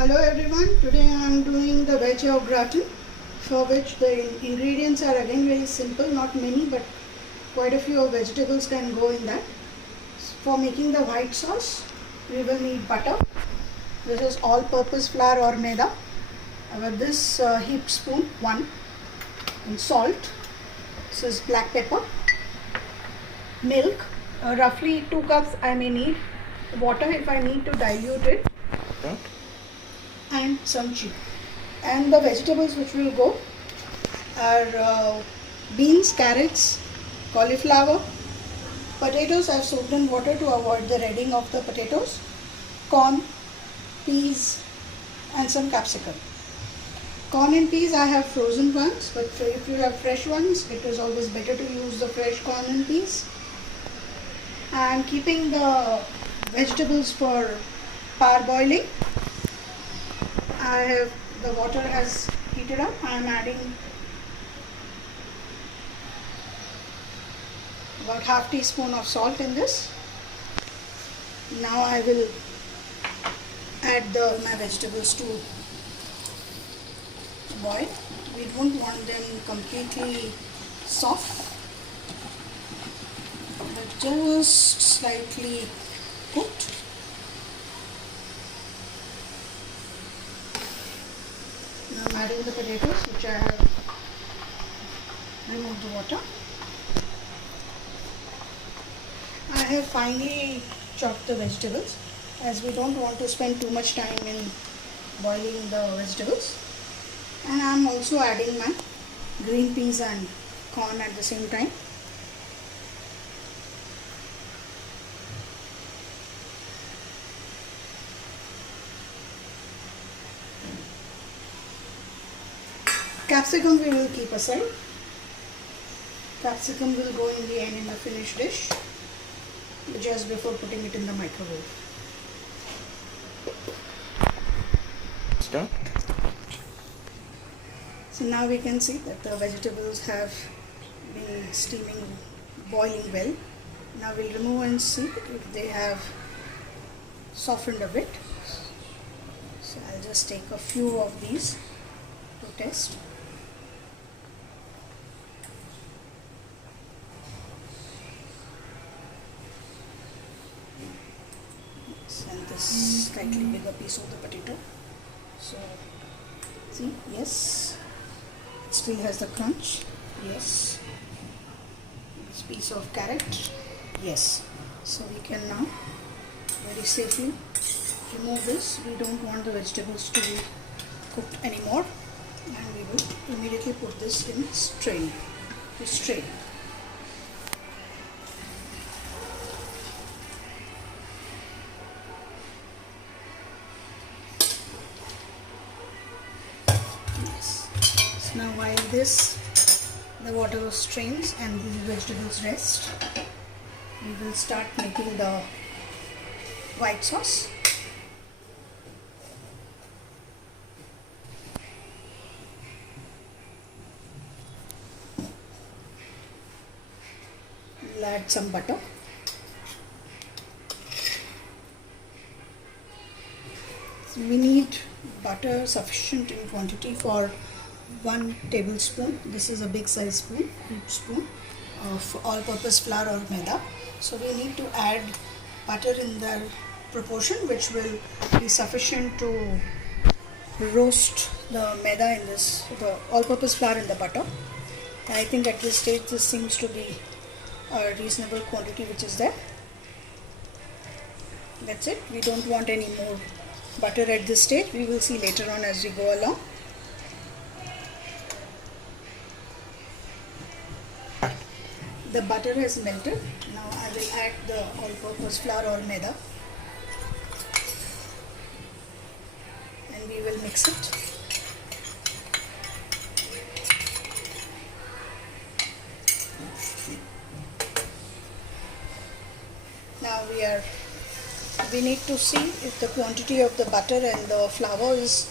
Hello everyone, today I am doing the veg or gratin, for which the ingredients are again very simple, not many but quite a few of vegetables can go in that. For making the white sauce, we will need butter. This is all-purpose flour or maida. With this heaped spoon, 1, and salt. This is black pepper, milk, roughly 2 cups I may need, water if I need to dilute it. Okay. And some cheese. And the vegetables which will go are beans, carrots, cauliflower, potatoes. I have soaked in water to avoid the redding of the potatoes, corn, peas, and some capsicum. Corn and peas I have frozen ones, but if you have fresh ones, it is always better to use the fresh corn and peas. And keeping the vegetables for parboiling, the water has heated up. I am adding about half teaspoon of salt in this. Now I will add my vegetables to boil. We don't want them completely soft, but just slightly cooked. Now I'm adding the potatoes, which I have removed the water. I have finely chopped the vegetables, as we don't want to spend too much time in boiling the vegetables. And I am also adding my green peas and corn at the same time. Capsicum we will keep aside. Capsicum will go in the end in the finished dish, just before putting it in the microwave. It's done. So now we can see that the vegetables have been steaming, boiling well. Now we'll remove and see if they have softened a bit. So I'll just take a few of these to test. And this slightly bigger piece of the potato. So see, yes, it still has the crunch. Yes, this piece of carrot. Yes, so we can now very safely remove this. We don't want the vegetables to be cooked anymore, and we will immediately put this in strain. So now while the water strains and these vegetables rest, we will start making the white sauce. We'll add some butter. So we need butter sufficient in quantity for 1 tablespoon. This is a big size spoon, heaped spoon of all-purpose flour or maida. So we need to add butter in the proportion which will be sufficient to roast the maida in this, the all-purpose flour in the butter. And I think at this stage this seems to be a reasonable quantity which is there. That's it. We don't want any more butter at this stage. We will see later on as we go along. The butter has melted. Now I will add the all-purpose flour or maida, and we will mix it. Now we need to see if the quantity of the butter and the flour is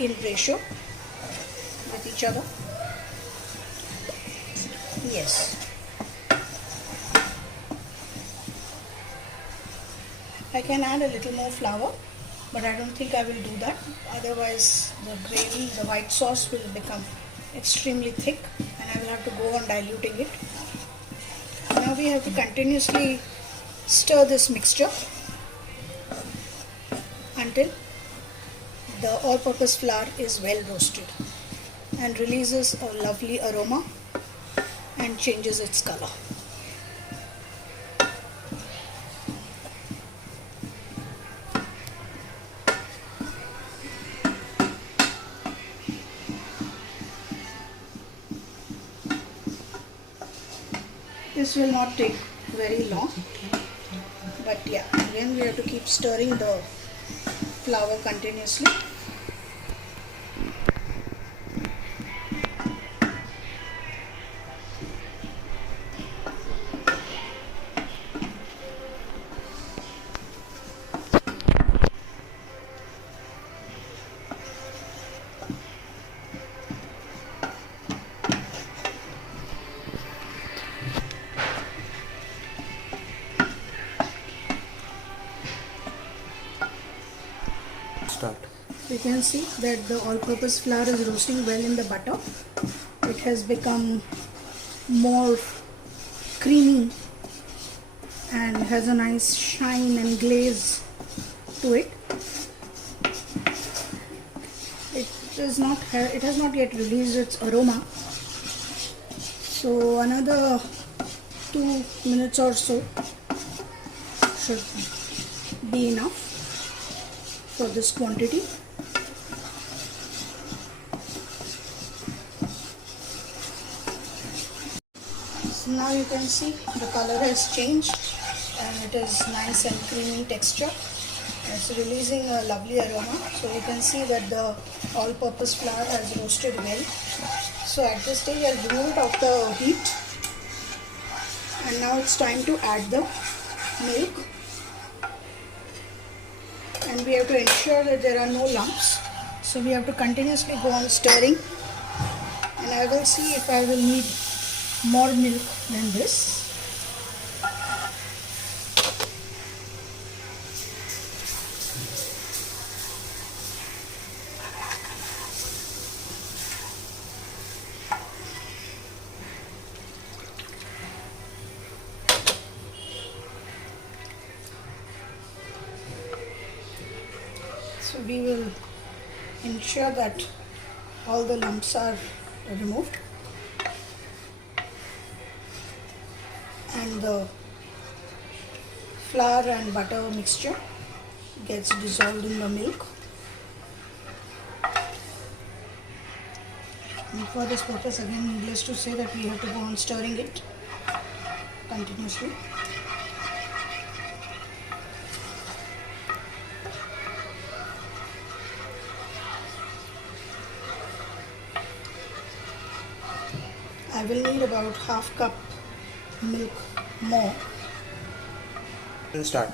in ratio with each other. Yes. I can add a little more flour but I don't think I will do that. Otherwise, the gravy, the white sauce will become extremely thick and I will have to go on diluting it. Now we have to continuously stir this mixture until the all-purpose flour is well roasted and releases a lovely aroma and changes its color. This will not take very long, but yeah, again we have to keep stirring the flour continuously. Start. You can see that the all-purpose flour is roasting well in the butter. It has become more creamy and has a nice shine and glaze to it. It has not yet released its aroma. So another 2 minutes or so should be enough for this quantity. So now you can see the color has changed and it is nice and creamy texture. It's releasing a lovely aroma. So you can see that the all-purpose flour has roasted well. So at this stage I'll remove it off the heat, and now it's time to add the milk. And we have to ensure that there are no lumps, so we have to continuously go on stirring, and I will see if I will need more milk than this. So we will ensure that all the lumps are removed and the flour and butter mixture gets dissolved in the milk. And for this purpose, again, needless to say that we have to go on stirring it continuously. I will need about half cup milk more. And start.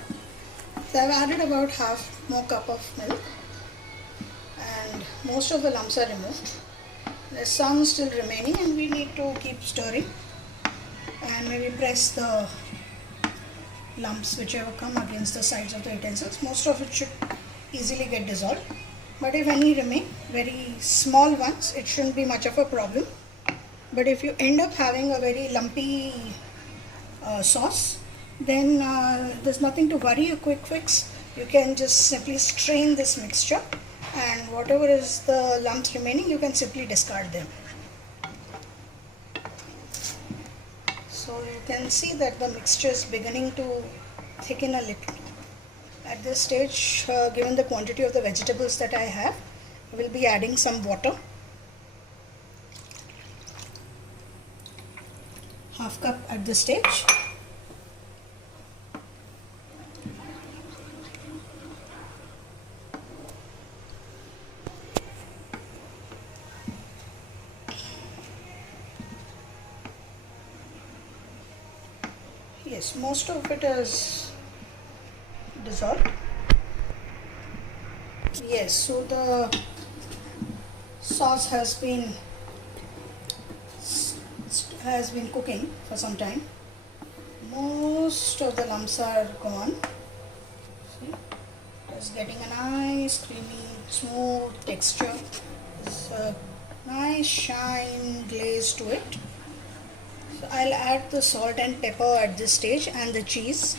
So I've added about half more cup of milk and most of the lumps are removed. There's some still remaining and we need to keep stirring and maybe press the lumps whichever come against the sides of the utensils. Most of it should easily get dissolved, but if any remain, very small ones, it shouldn't be much of a problem. But if you end up having a very lumpy sauce, then there's nothing to worry. A quick fix, you can just simply strain this mixture, and whatever is the lumps remaining, you can simply discard them. So you can see that the mixture is beginning to thicken a little. At this stage, given the quantity of the vegetables that I have, I will be adding some water. Half cup at this stage. Yes, most of it is dissolved. Yes, so the sauce has been cooking for some time. Most of the lumps are gone. See, it It's getting a nice creamy smooth texture. There's a nice shine glaze to it. So I'll add the salt and pepper at this stage and the cheese.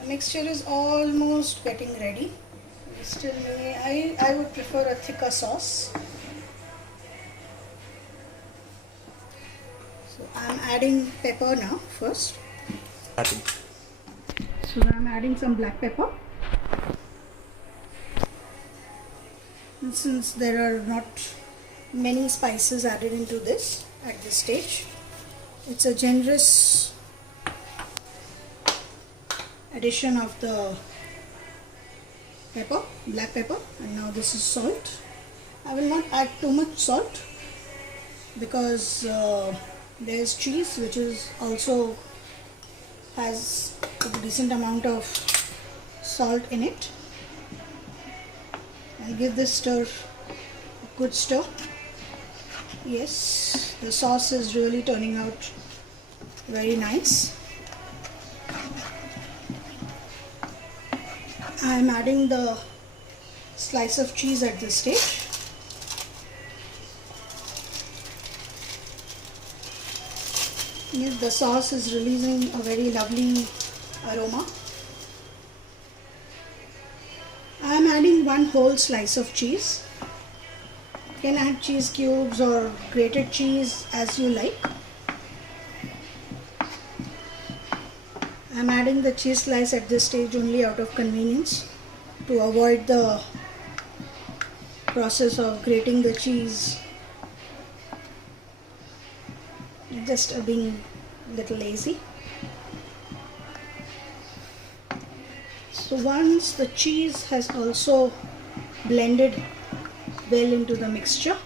The mixture is almost getting ready. I would prefer a thicker sauce. So I'm adding pepper now first. Gratin. So I'm adding some black pepper. And since there are not many spices added into this at this stage, it's a generous addition of the pepper, black pepper, and now this is salt. I will not add too much salt because there's cheese which is also has a decent amount of salt in it. I'll give this stir a good stir. Yes, the sauce is really turning out very nice. I'm adding the slice of cheese at this stage. Yes, the sauce is releasing a very lovely aroma. I'm adding one whole slice of cheese. You can add cheese cubes or grated cheese as you like. I'm adding the cheese slice at this stage only out of convenience to avoid the process of grating the cheese. Just being a little lazy. So once the cheese has also blended well into the mixture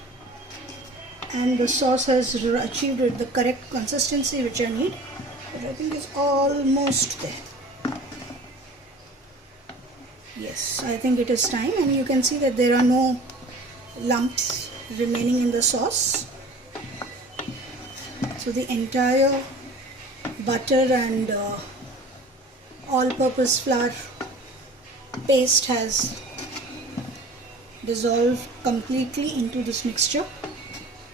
and the sauce has achieved the correct consistency which I need, but I think it's almost there. Yes, I think it is time, and you can see that there are no lumps remaining in the sauce. So the entire butter and all-purpose flour paste has dissolved completely into this mixture,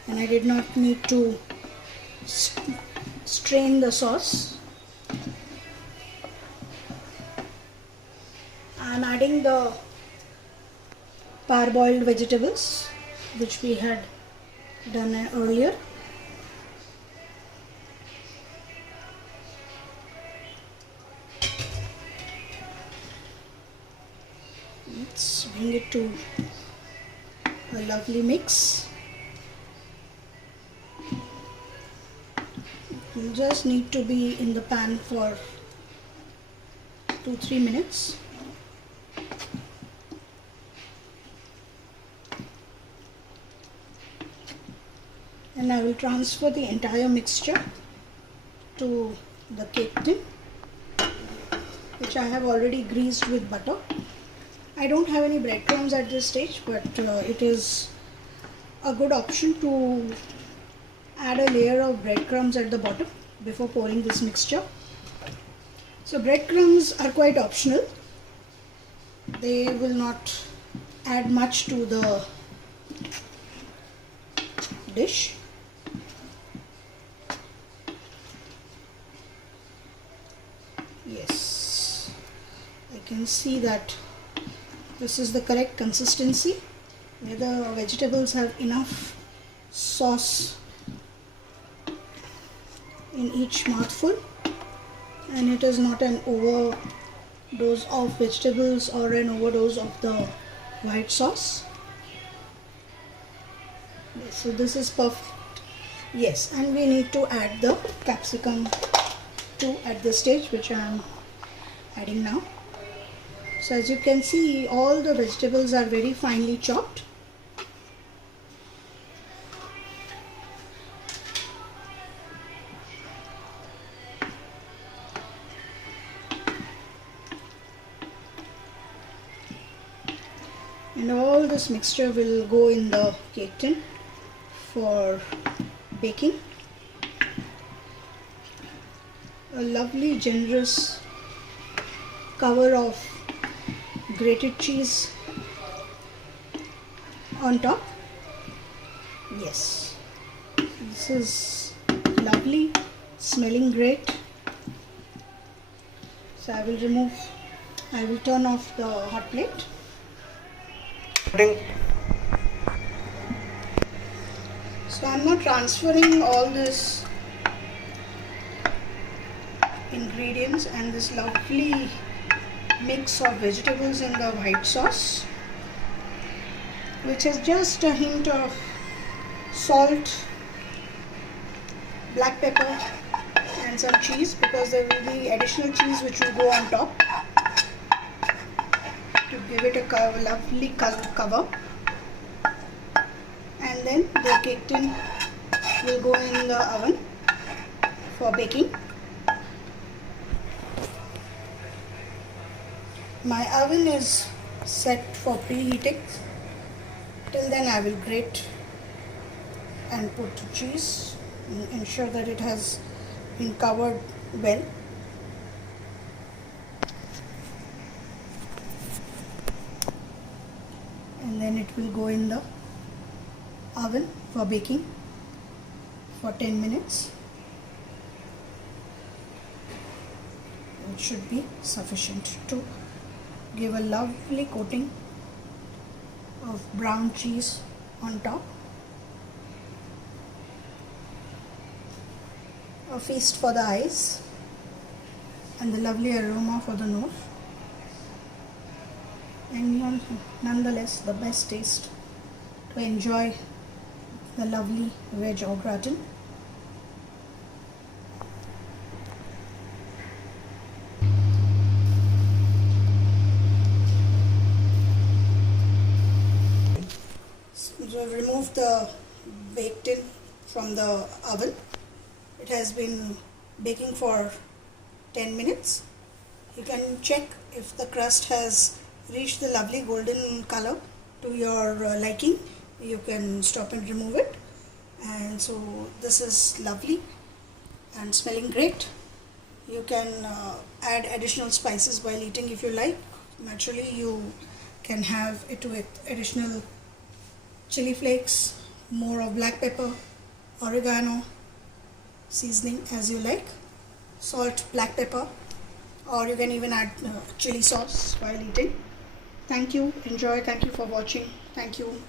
and I did not need to strain the sauce. I am adding the parboiled vegetables which we had done earlier. Let's bring it to a lovely mix. You just need to be in the pan for 2-3 minutes. And I will transfer the entire mixture to the cake tin, which I have already greased with butter. I don't have any breadcrumbs at this stage, but it is a good option to add a layer of breadcrumbs at the bottom before pouring this mixture. So breadcrumbs are quite optional. They will not add much to the dish. Yes, I can see that this is the correct consistency where the vegetables have enough sauce in each mouthful, and it is not an overdose of vegetables or an overdose of the white sauce. Yes, so this is perfect. Yes, and we need to add the capsicum too at this stage, which I am adding now. So as you can see, all the vegetables are very finely chopped. And all this mixture will go in the cake tin for baking. a lovely generous cover of grated cheese on top. Yes, this is lovely, smelling great. So I will turn off the hot plate. So I'm not transferring all this ingredients and this lovely mix of vegetables in the white sauce, which has just a hint of salt, black pepper and some cheese, because there will be additional cheese which will go on top to give it a lovely cover. And then the cake tin will go in the oven for baking. My oven is set for preheating. Till then I will grate and put the cheese, ensure that it has been covered well. And then it will go in the oven for baking for 10 minutes. It should be sufficient to give a lovely coating of brown cheese on top. A feast for the eyes and the lovely aroma for the nose, and nonetheless the best taste to enjoy the lovely veg au gratin. So I've removed the bake tin from the oven. It has been baking for 10 minutes. You can check if the crust has reached the lovely golden color to your liking. You can stop and remove it. And so this is lovely and smelling great. You can add additional spices while eating if you like. Naturally, you can have it with additional chili flakes, more of black pepper, oregano, seasoning as you like, salt, black pepper, or you can even add chili sauce while eating. Thank you, enjoy, thank you for watching, thank you.